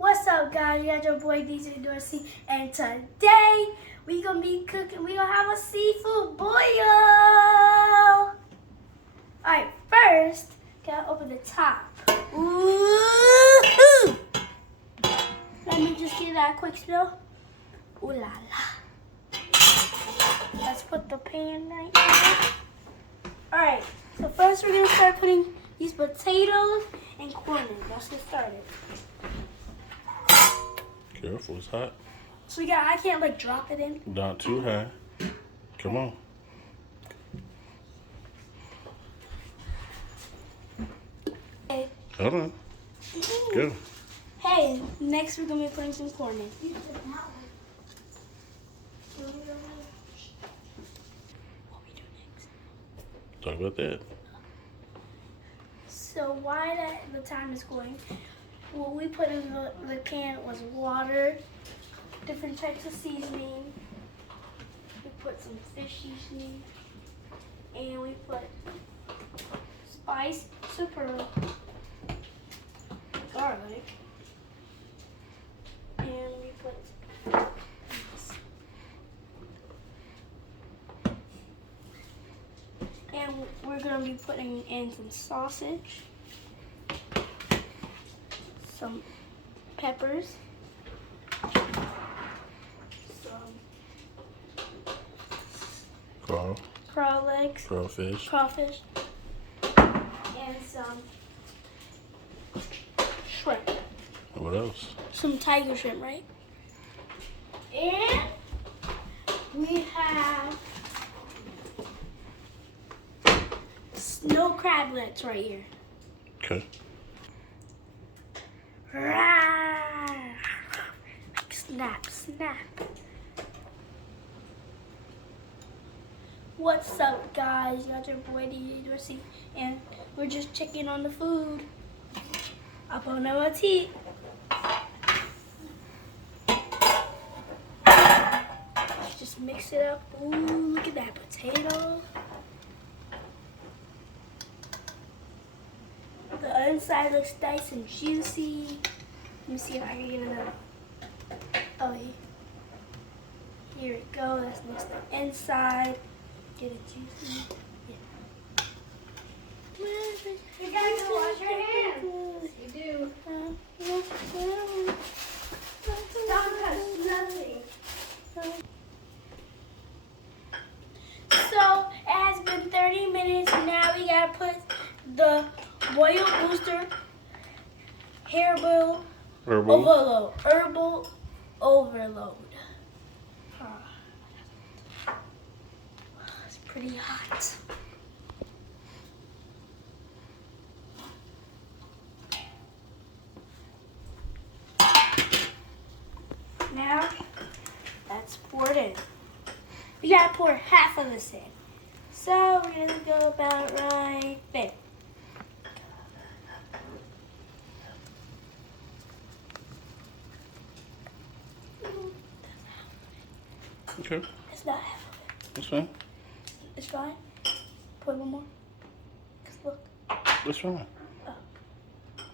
What's up, guys? You got your boy DJ Dorsey, and today we gonna be cooking. We gonna have a seafood boil. All right, first gotta open the top. Ooh! Let me just get that quick spill. Ooh la la. Let's put the pan right here. All right. So first we're gonna start putting these potatoes and corn in. Let's get started. Careful, it's hot. So yeah, I can't like drop it in. Not too high. Come on. Okay. Hold on. Go. Hey, next we're gonna be putting some corn in. What we do next? Talk about that. So while the time is going, what we put in the can was water, different types of seasoning. We put some fish seasoning, and we put spice, super garlic, and we put and we're gonna be putting in some sausage, some peppers, some crawfish, and some shrimp. What else? Some tiger shrimp, right? And we have snow crablets right here. Okay. Snap, snap. What's up, guys? Got your boy DJ Dorsey, and we're just checking on the food. Up on our tea. Let's just mix it up. Ooh, look at that potato. The inside looks nice and juicy. Let me see if I can get another. Oh, here we go. That's next to the inside. Get it juicy. Yeah. You gotta go wash your hands. You do. Don't touch nothing. So it has been 30 minutes. Now we gotta put the Boil Booster Herbal Overload. It's pretty hot. Now that's poured in. We gotta pour half of this in. So we're gonna go about right there. Okay. It's not half of it. That's fine. It's fine. Put one more. 'Cause look. That's fine.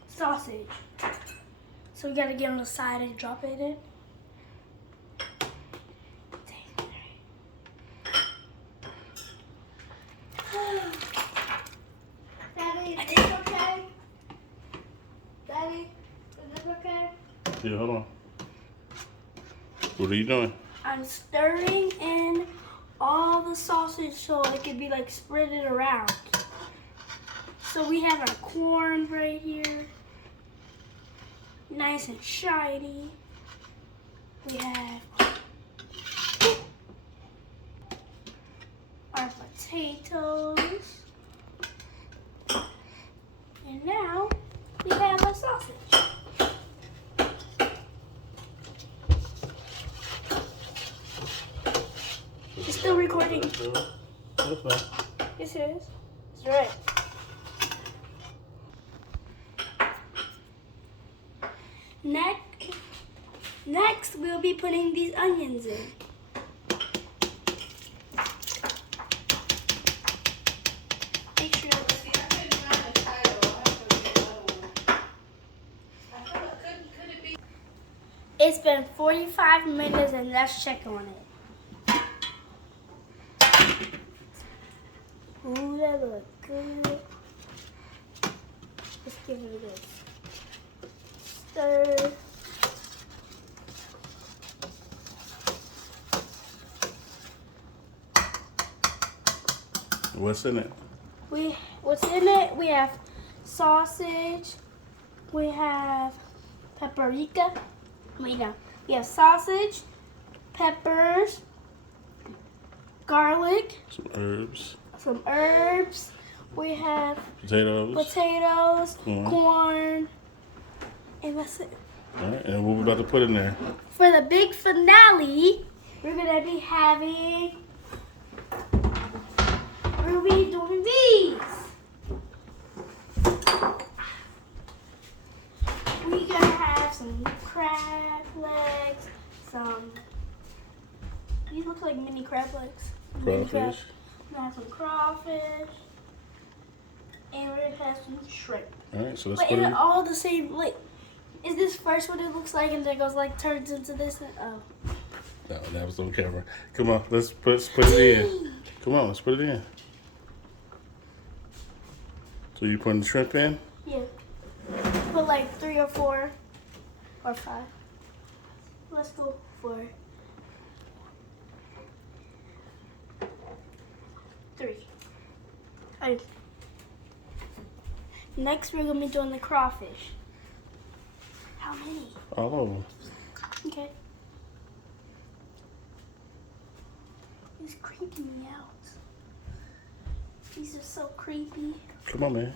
Sausage. So we gotta get on the side and drop it in. Daddy, is this okay? Daddy, is this okay? Yeah, hold on. What are you doing? I'm stirring in all the sausage so it can be like spread it around. So we have our corn right here. Nice and shiny. We have our potatoes. And now we have our sausage. It's still recording. That's fine. Yes, it is. It's right. Next, we'll be putting these onions in. Make sure It's been 45 minutes and let's check on it. Ooh, that looks good. Let's give it a good stir. What's in it? What's in it? We have sausage. We have paprika. Wait, no. We have sausage, peppers, garlic, some herbs. We have potatoes, corn, and that's it. All right, and what we about to put in there? For the big finale, we're gonna be having. We're gonna be doing these. We're gonna have some crab legs, these look like mini crab legs. Crawfish. We're gonna have some crawfish, and we're gonna have some shrimp. All right, so let's But put is it. it all the same? Like, is this first what it looks like, and then it goes like turns into this? And, oh. No, that was on camera. Come on, let's put it in. Come on, let's put it in. So you putting the shrimp in? Yeah. Put like 3 or 4 or 5. Let's go for 3. Alright. Next, we're gonna be doing the crawfish. How many? All of them. Okay. It's creeping me out. These are so creepy. Come on, man.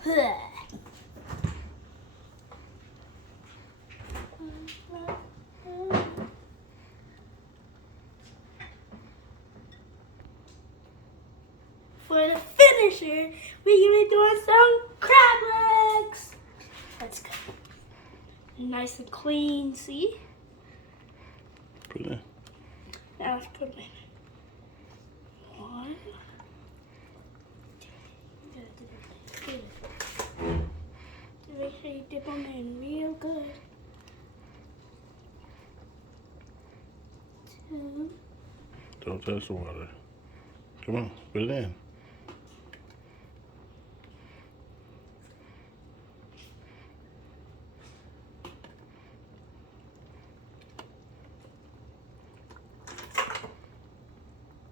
For the finisher, we're gonna be doing some crab legs. Let's go. Nice and clean, see? Put it in. Now let's put them in. 1, 2. Make sure you dip them in real good. 2. Don't touch the water. Come on, put it in.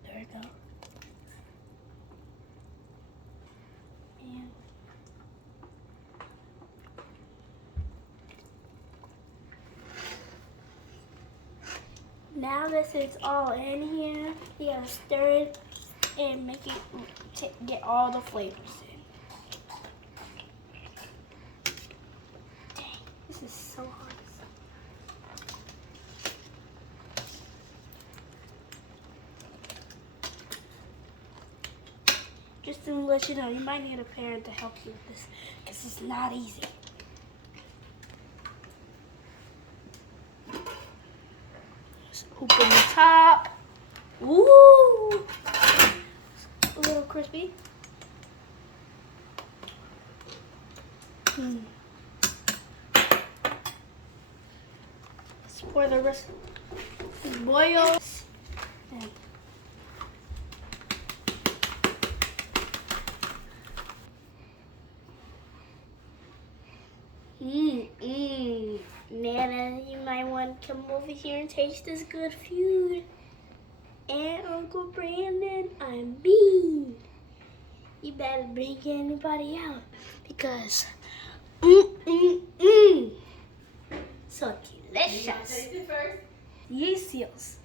There we go. And now that it's all in here, you gotta stir it and make it get all the flavors in. Dang, this is so hard. Just to let you know, you might need a parent to help you with this because it's not easy. Scoop in the top. Ooh! A little crispy. Let's pour the rest of the boils. And Nana, you might want to come over here and taste this good food. And Uncle Brandon, I'm Bean. You better bring anybody out because so delicious. Taste it first. Yes, yes.